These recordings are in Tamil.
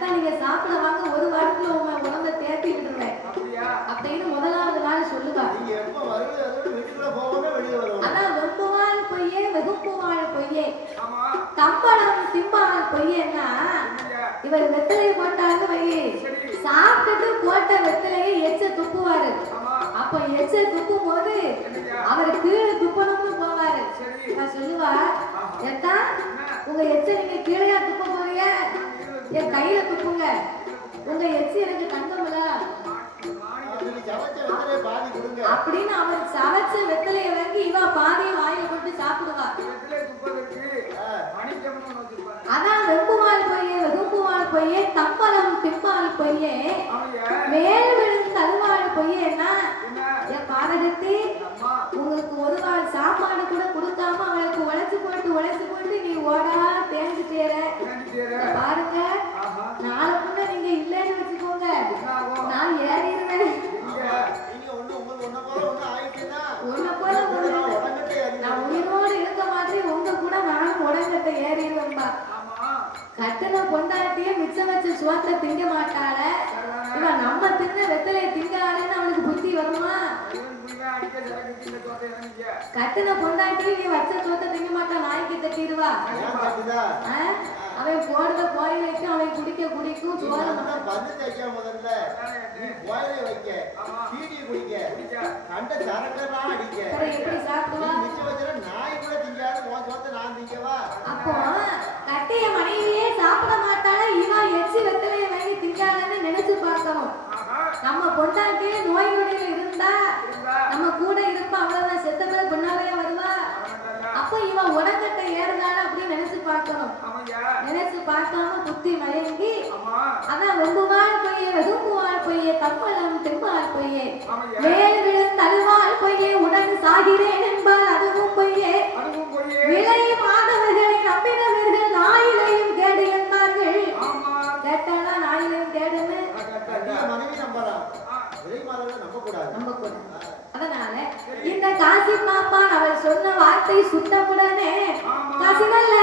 எத்தா நீங்க சாப்பிட வாங்க ஒரு வாரத்துல உங்க உடம்ப தேத்தி விட்டுருவேன்? அப்படின்னு முதலாவது நாள் சொல்லுவா அதான் வெம்புவாள் பொய்யே வெகுப்புவாள் பொய்யே. கம்பளம் திம்பாள் பொய்யன்னா? இவர் வெத்தலையை போட்டாங்க வை. சாப்பிட்டுட்டு போட்ட வெத்தலையை எச்ச துப்புவாரு. அப்ப எச்ச துப்பும் போது? அவர் கீழே துப்பணும்னு போவாரு. நான் சொல்லுவா. எத்தா? உங்க எச்ச நீங்க கீழே துப்ப போறீங்க என் கையில துப்புங்க உங்க எச்சி எனக்கு பாதி கொடுங்க அப்படின்னு அவர் சமைச்ச வெத்தலையை வாங்கி இவ பாதியை வாயில போட்டு சாப்பிடுவா. அதான் வெம்புவாள் பொய்யே வெகுப்புவாள் பொய்யே தம்பலம் திம்பால் பொய்யே? மேல் விழுந்து தழுவாள் பொய்யேன்னா? என் பாதகத்தி அம்மா. உங்களுக்கு ஒரு வாள் சாப்பாடு கூட கட்டுன பொண்டாட்டியே மிச்சம் வச்ச சோத்தை திங்க மாட்டாள இவன் நம்ம தின்ன வெத்தலையை திங்காளன்னு அவனுக்கு புத்தி வருமா. கட்டுன பொண்டாட்டியே நீ வச்ச சோத்தை திங்க மாட்டான் நாய்க்கு தட்டிடுவா? அவன் போடுற கோயிலுக்கு அவன் குடிக்க குடிக்கும் நல்லா பந்து தைக்க முதல்ல நீ கோயிலை வைக்க ஆமா. சீடி குடிக்க குடிக்க. கண்ட சரக்கெல்லாம் அடிக்க அப்புறம் எப்படி நீ சாப்பிடுவா மிச்சம் வச்சுனா நாய் கூட திங்காது உன் சோத்தை நான் திங்கவா அப்போ கட்டைய மனைவியே சாப்பிட மாட்டாள இவன் எச்சி வெத்தலையை வாங்கி திங்காளன்னு நினைச்சு பார்க்கணும். நம்ம பொண்டாட்டியே நோய் நொடியில இருந்தா. நம்ம கூட இருப்பா அவ்வளவுதான் செத்த பேர் பொண்ணாவே வருவா. அப்ப இவன் உடங்கட்டை ஏறுதாள அப்படின்னு நினைச்சு பார்க்கணும்? நினைச்சு பார்க்காம புத்தி மயங்கி. அதான் வெம்புவாள் பொய்யே வெகும்புவாள் பொய்யே தப்பளம் தெம்பாள் பொய்யே? மேல் விழுந்து அழுவாள் பொய்யே உடன் சாகிறேன் என்பால் அதுவும் பொய்யே அதுவும் அதனால இந்த காசி பாப்பான் அவள் சொன்ன வார்த்தை சுட்டவுடனே காசி நல்ல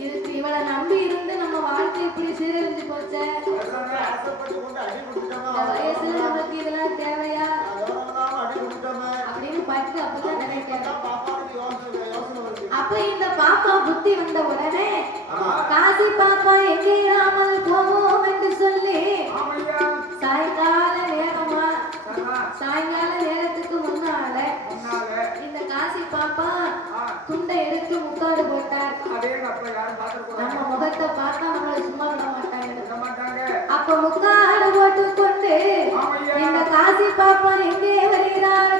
இதுக்கு இவளை நம்பி இருந்து நம்ம வாழ்க்கை இப்படி சீரழிஞ்சு போச்சே? வயசுல நமக்கு இதெல்லாம் தேவையா? அப்படின்னு பட்டு அப்பதான் பாப்பா புத்தி வந்த உடனே காசி பாப்பா எங்கேயாமல் போவோம் என்று சொல்லி பார்த்து போட்டார் நம்ம முகத்தை பார்த்தா நம்மளை சும்மா விட மாட்டாங்க. அப்ப முக்காடு போட்டு கொண்டு இந்த காசி பாப்பான் எங்கே வருகிறார்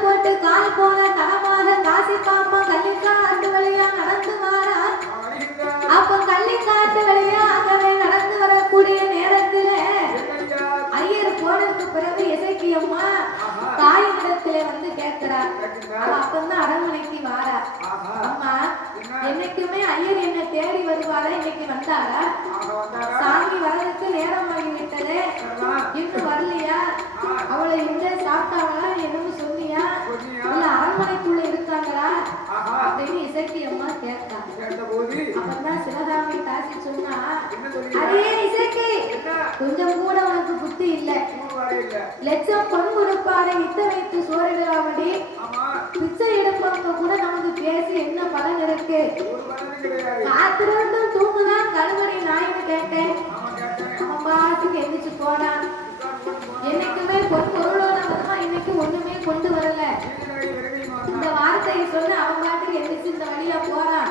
போட்டு கால் போல தடமாக காசி பாப்பா கல்லிக்கா ஆட்டு வழியா நடந்து வாரா அப்ப கல்லிக்கா ஆட்டு வழியா அங்கவே நடந்து வரக்கூடிய நேரத்தில் ஐயர் போனதுக்கு பிறகு இசைக்கு அம்மா தாயிடத்துல வந்து கேட்கிறா அவ அப்பந்தான் அரண்மனைக்கு வாரா. அம்மா என்னைக்குமே ஐயர் என்ன தேடி வருவாரா? இன்னைக்கு வந்தாரா? சாமி வரதுக்கு நேரம் ஆகிவிட்டது இன்னும் வரலையா? அவளை இங்க சாப்பிட்டாங்களா? வந்தா சிவகாமி தாசி சொன்னா அதே இசைக்கு கொஞ்சம் கூட உனக்கு புத்தி இல்ல. லட்சம் பொன் கொடுப்பாரை இத்த வைத்து சோறிடுவாங்கடி பிச்சை கூட நமக்கு பேசி என்ன பலன் இருக்கு? காத்திருந்தும் தூங்குனா கழுவடி நாயின்னு கேட்டேன். அவன் பாட்டுக்கு எந்திரிச்சு போனான். என்னைக்குமே பொன் பொருளோட வருமா இன்னைக்கு ஒண்ணுமே கொண்டு வரல. இந்த வார்த்தையை சொல்லி அவன் பாட்டுக்கு எந்திரிச்சு இந்த வழியா போறான்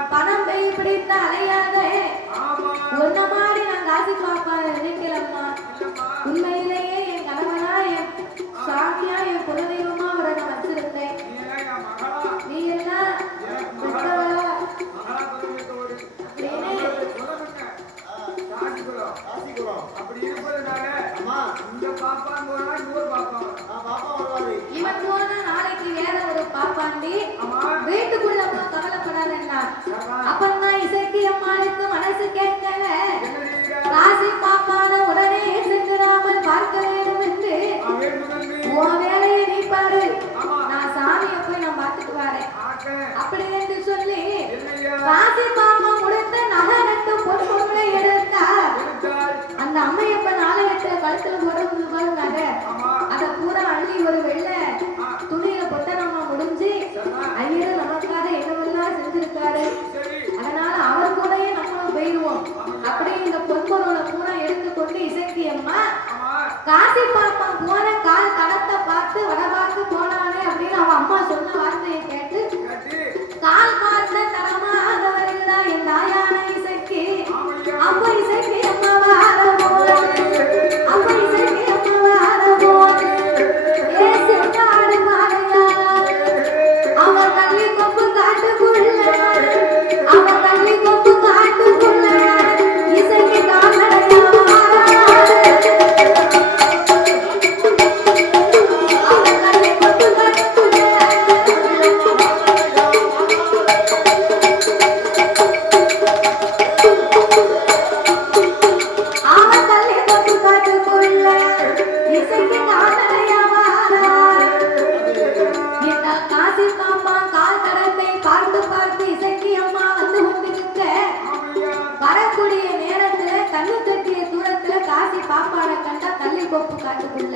காசி கால் தடத்தை பார்த்து பார்த்து இசக்கி அம்மா வந்து கொண்டு நிற்க நேரத்துல கண்ணு தட்டிய தூரத்துல காசி பாப்பாட கண்டா தள்ளி கோப்பு காட்டுக்குள்ள.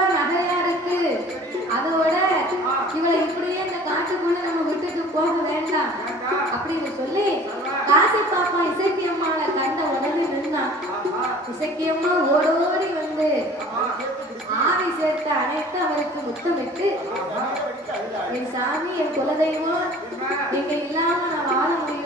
இசக்கியம்மா ஓடோடி வந்து ஆவி சேர்த்த அனைத்து அவருக்கு முத்தமிட்டு என் சாமி என் குலதெய்வம் நீங்க இல்லாம நான் வாழ முடியும்